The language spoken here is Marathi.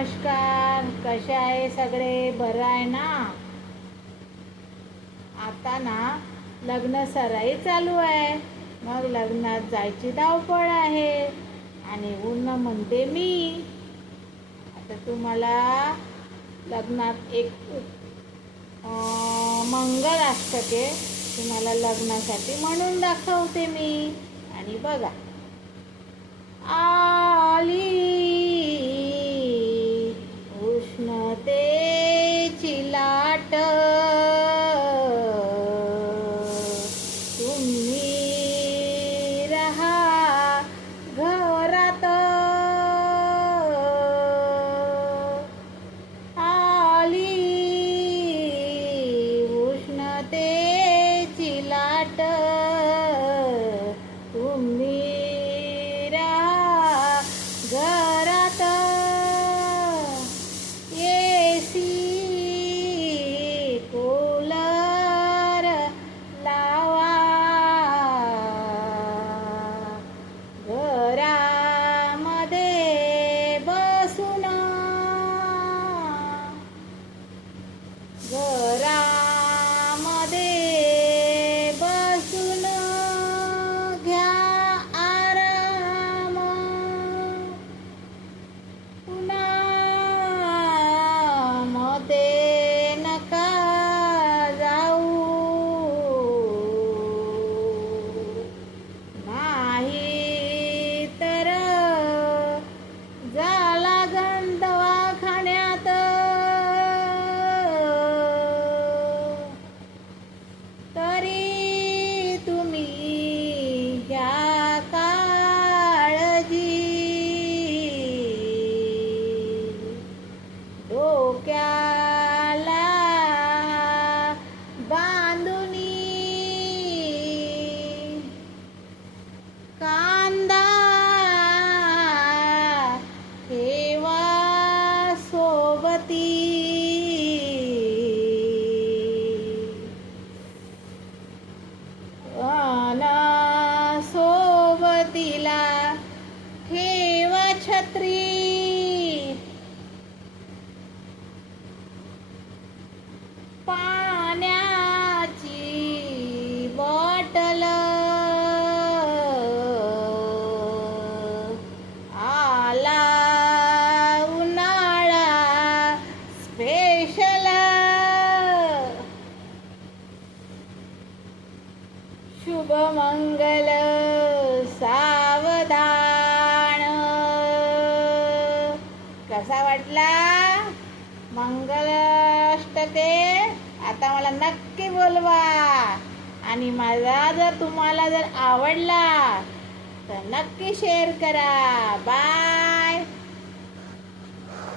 नमस्कार. कसे आहे सगळे? बरं आहे ना? आता ना लग्न सराई चालू आहे. मग लग्नात जायची धावपळ आहे आणि ऊन म्हणते मी. आता तुम्हाला लग्नात एक मंगलाष्टके तुम्हाला लग्नासाठी म्हणून दाखवते मी. आणि बघा, आली उष्णतेची लाट, तुम्ही रहा घरात. आली उष्णतेची लाट, तुम्ही घरात. एसी कूलर लावा, घरामध्ये बसून, घरामध्ये बसून घ्या आराम. उन्हामध्ये नका जाऊ, नाही तर झाला दवाखान्यात. तरी तुम्ही घ्या काळजी, डोक्याला बांधुनी कांदा ठेवा सोबती. सोबतीला ठेवा छत्री, पाण्याची बॉटल, आला उन्हाळा स्पेशल. शुभ मंगल सावधान. कसा वाटला मंगलाष्टके? आता मला नक्की बोलवा. आणि माझा जर तुम्हाला जर आवडला तर नक्की शेअर करा. बाय.